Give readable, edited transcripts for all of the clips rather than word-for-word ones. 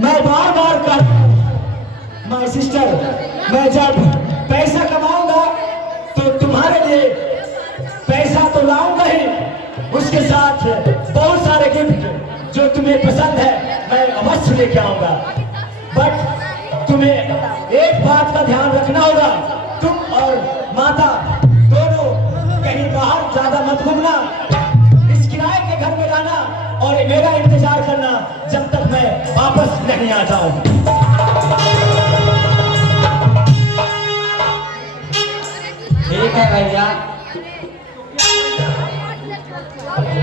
मैं बार बार कहता हूँ माय सिस्टर, मैं जब पैसा कमाऊंगा तो तुम्हारे लिए पैसा तो लाऊंगा ही, उसके साथ बहुत सारे गिफ्ट जो तुम्हें पसंद है मैं अवश्य लेके आऊंगा। बट तुम्हें एक बात का ध्यान रखना होगा, तुम और माता दोनों कहीं बाहर ज्यादा मत घूमना, इस किराए के घर में रहना और मेरा इंतजार करना जब तक मैं वापस नहीं आ जाऊं। ठीक है भैया,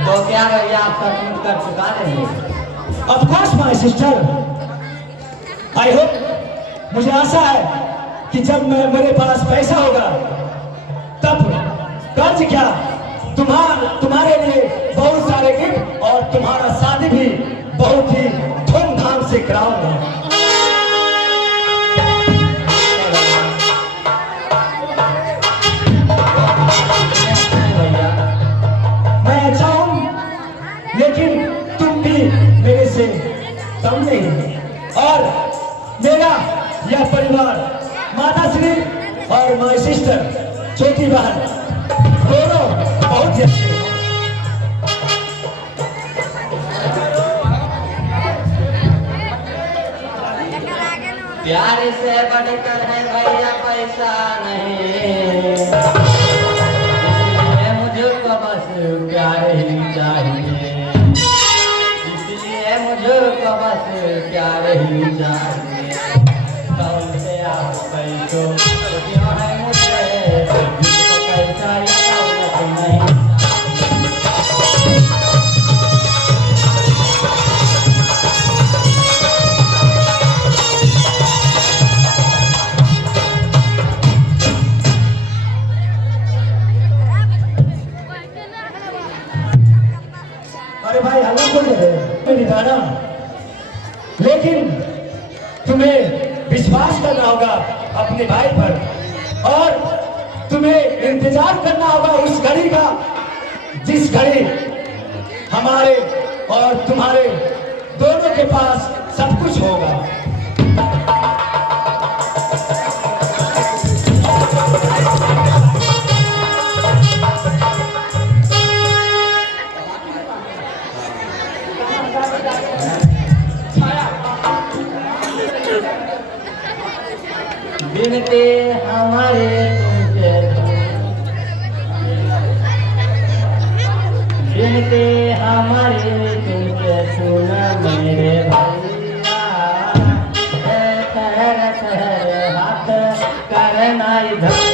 तो क्या भैया आप सचमुच कर चुका रहे? Of course my sister, I hope, मुझे आशा है कि जब मेरे पास पैसा होगा तब कर्ज क्या तुम्हारे लिए बहुत सारे गिफ्ट और तुम्हारा शादी भी बहुत ही धूमधाम से कराऊंगा। मैं अच्छा हूं, लेकिन तुम भी मेरे से कम नहीं, और मेरा यह परिवार माता श्री और माय सिस्टर छोटी बहन दोनों बहुत ही अच्छे हैं। प्यार से बढ़कर है भैया पैसा नहीं, इसलिए मुझको बस प्यार ही चाहिए, इसलिए मुझको बस प्यार ही चाहिए। कौन से आप पैसों क्यों है मुझे मुझको पैसा या दौलत नहीं। अरे भाई हल्ला बोल रहे जाना, लेकिन तुम्हें विश्वास करना होगा अपने भाई पर, और तुम्हें इंतजार करना होगा उस घड़ी का जिस घड़ी हमारे और तुम्हारे दोनों के पास सब कुछ होगा। बिनते हमारे तुमसे, बिनते हमारे तुमसे सुन मेरे भैया, ठहर ठहर हाथ करना इधर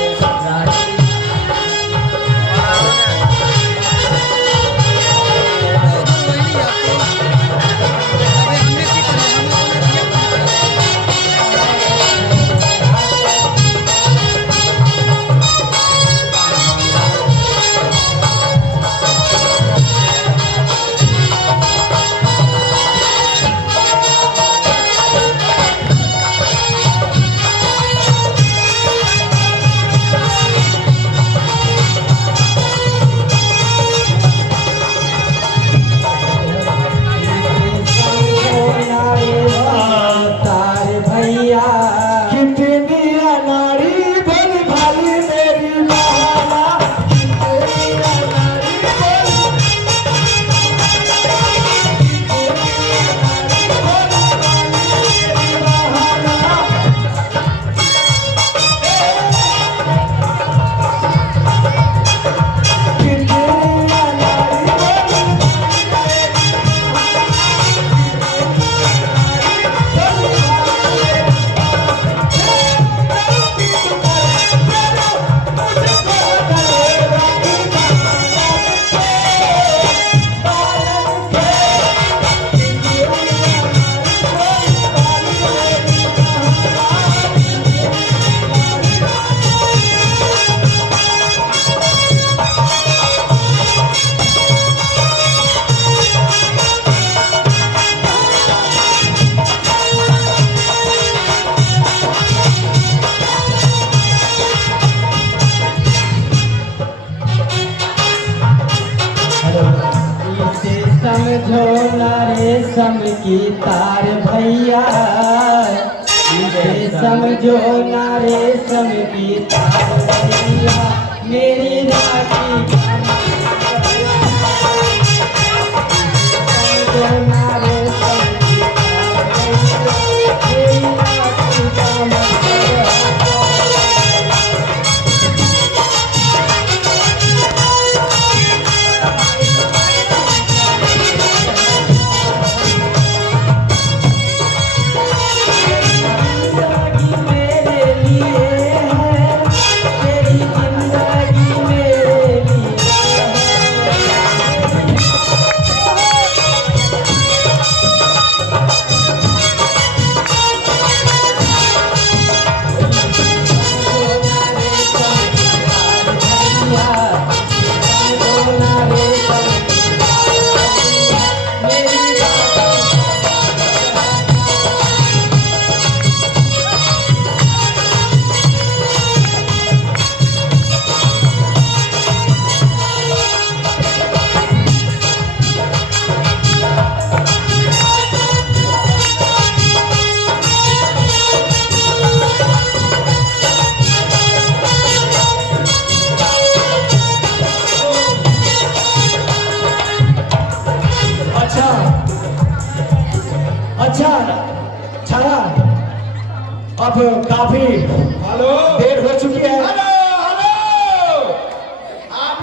की तार भैया समझो ना रेशम की तार भैया मेरी राखी समझो ना रेशम की तार भैया मेरी राखी का मतलब अच्छा छाया अब काफी हेलो